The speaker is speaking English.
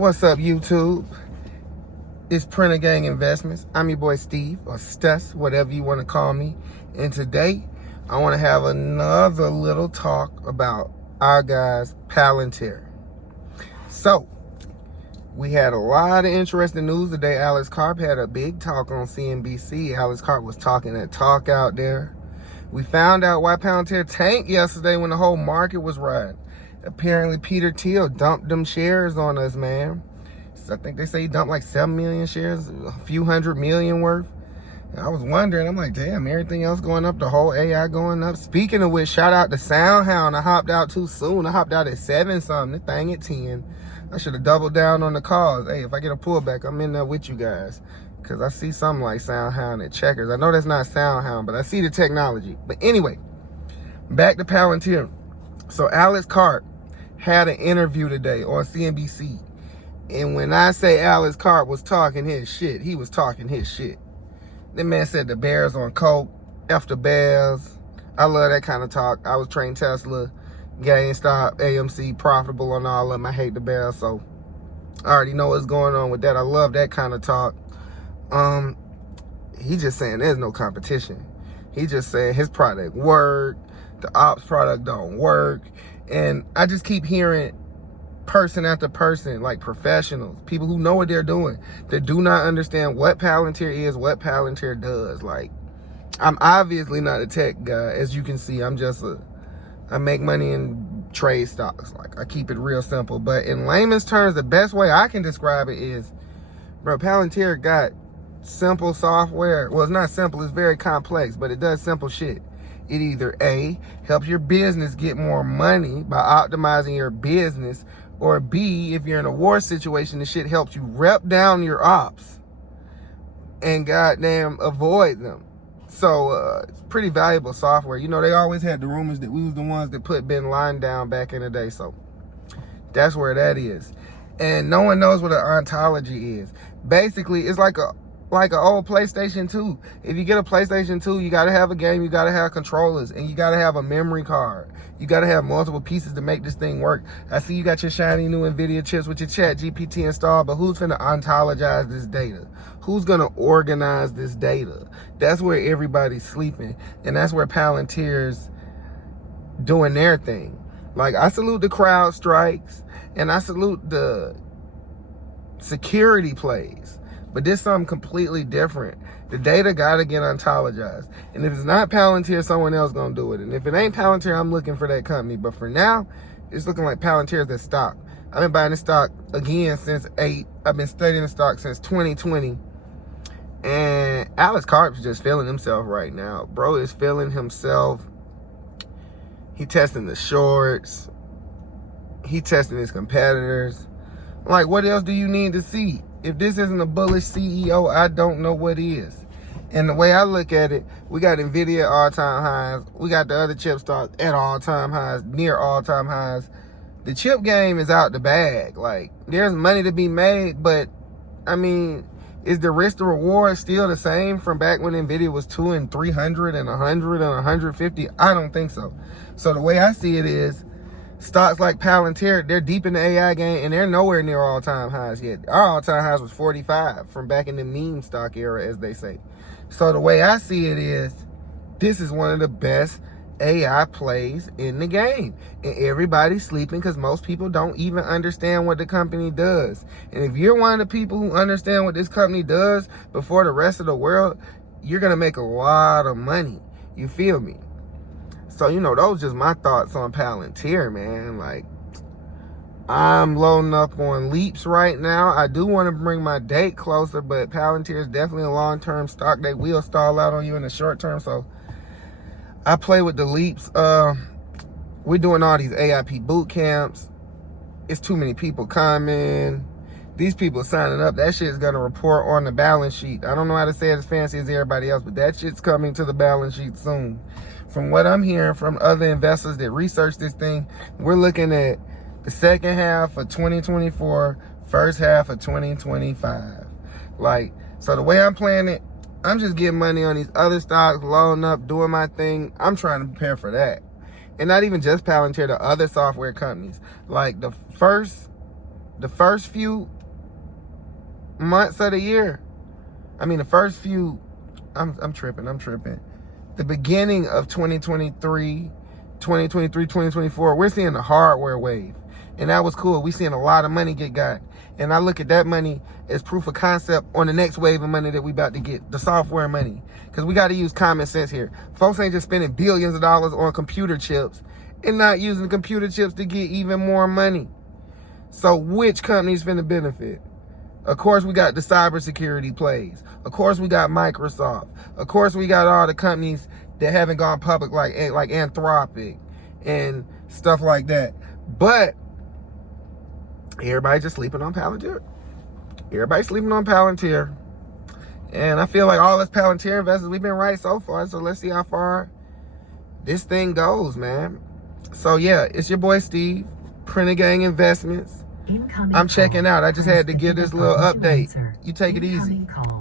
What's up, YouTube? It's Printer Gang Investments. I'm your boy Steve, or Stus, whatever you want to call me. And today, I want to have another little talk about our guys, Palantir. So, we had a lot of interesting news today. Karp had a big talk on CNBC. Karp was talking that talk out there. We found out why Palantir tanked yesterday when the whole market was riding. Apparently, Peter Thiel dumped them shares on us, man. So I think they say he dumped like 7 million shares, a few hundred million worth. And I was wondering, I'm like, damn, everything else going up, the whole AI going up. Speaking of which, shout out to SoundHound. I hopped out too soon. I hopped out at 7 something, the thing at 10. I should have doubled down on the calls. Hey, if I get a pullback, I'm in there with you guys. Because I see something like SoundHound at Checkers. I know that's not SoundHound, but I see the technology. But anyway, back to Palantir. So Karp had an interview today on CNBC. And when I say Karp was talking his shit, he was talking his shit. That man said the bears on coke, F the bears. I love that kind of talk. I was trading Tesla, GameStop, AMC, profitable on all of them. I hate the bears, so I already know what's going on with that. I love that kind of talk. He just saying there's no competition. He just saying his product work, the ops product don't work. And I just keep hearing person after person, like professionals, people who know what they're doing, that do not understand what Palantir is, what Palantir does. Like, I'm obviously not a tech guy. As you can see, I make money in trade stocks. Like, I keep it real simple. But in layman's terms, the best way I can describe it is, bro, Palantir got simple software. Well, it's not simple, it's very complex, but it does simple shit. It either A, helps your business get more money by optimizing your business, or B, if you're in a war situation, the shit helps you rep down your ops and goddamn avoid them. So it's pretty valuable software. You know, they always had the rumors that we was the ones that put Bin Laden down back in the day. So that's where that is. And no one knows what an ontology is. Basically, it's like an old PlayStation 2. If you get a PlayStation 2, you got to have a game, you got to have controllers, and you got to have a memory card. You got to have multiple pieces to make this thing work. I see you got your shiny new NVIDIA chips with your ChatGPT installed, but who's finna ontologize this data? Who's gonna organize this data? That's where everybody's sleeping, and that's where Palantir's doing their thing. Like, I salute the crowd strikes, and I salute the security plays. But this is something completely different. The data gotta get ontologized. And if it's not Palantir, someone else gonna do it. And if it ain't Palantir, I'm looking for that company. But for now, it's looking like Palantir is that stock. I've been buying this stock again since 8. I've been studying the stock since 2020. And Karp's just feeling himself right now. Bro is feeling himself. He testing the shorts. He testing his competitors. Like, what else do you need to see? If this isn't a bullish CEO, I don't know what is. And the way I look at it, we got NVIDIA all-time highs. We got the other chip stocks at all-time highs, near all-time highs. The chip game is out the bag. Like, there's money to be made, but, I mean, is the risk to reward still the same from back when NVIDIA was 2 and 300 and 100 and 150? I don't think so. So the way I see it is, stocks like Palantir, they're deep in the AI game, and they're nowhere near all-time highs yet. Our all-time highs was 45 from back in the meme stock era, as they say. So the way I see it is, this is one of the best AI plays in the game. And everybody's sleeping because most people don't even understand what the company does. And if you're one of the people who understand what this company does before the rest of the world, you're going to make a lot of money. You feel me? So, you know, those just my thoughts on Palantir, man. Like, I'm loading up on leaps right now. I do want to bring my date closer, but Palantir is definitely a long-term stock. They will stall out on you in the short term, so I play with the leaps. We're doing all these AIP boot camps. It's too many people coming. These people signing up. That shit's going to report on the balance sheet. I don't know how to say it as fancy as everybody else, but that shit's coming to the balance sheet soon. From what I'm hearing from other investors that research this thing, we're looking at the second half of 2024, first half of 2025. Like, so the way I'm playing it, I'm just getting money on these other stocks, loading up, doing my thing. I'm trying to prepare for that. And not even just Palantir, the other software companies. Like, the first the first few months of the year, the first few, I'm tripping. The beginning of 2023, 2024, we're seeing the hardware wave. And that was cool. We seeing a lot of money get got. And I look at that money as proof of concept on the next wave of money that we about to get, the software money. Because we got to use common sense here. Folks ain't just spending billions of dollars on computer chips and not using the computer chips to get even more money. So which company's finna benefit? Of course, we got the cybersecurity plays. Of course, we got Microsoft. Of course, we got all the companies that haven't gone public, like Anthropic and stuff like that. But everybody just sleeping on Palantir. Everybody's sleeping on Palantir. And I feel like all us Palantir investors, we've been right so far. So let's see how far this thing goes, man. So yeah, it's your boy Steve, Printer Gang Investments. I'm checking out. I just had to give this little update. You take it easy.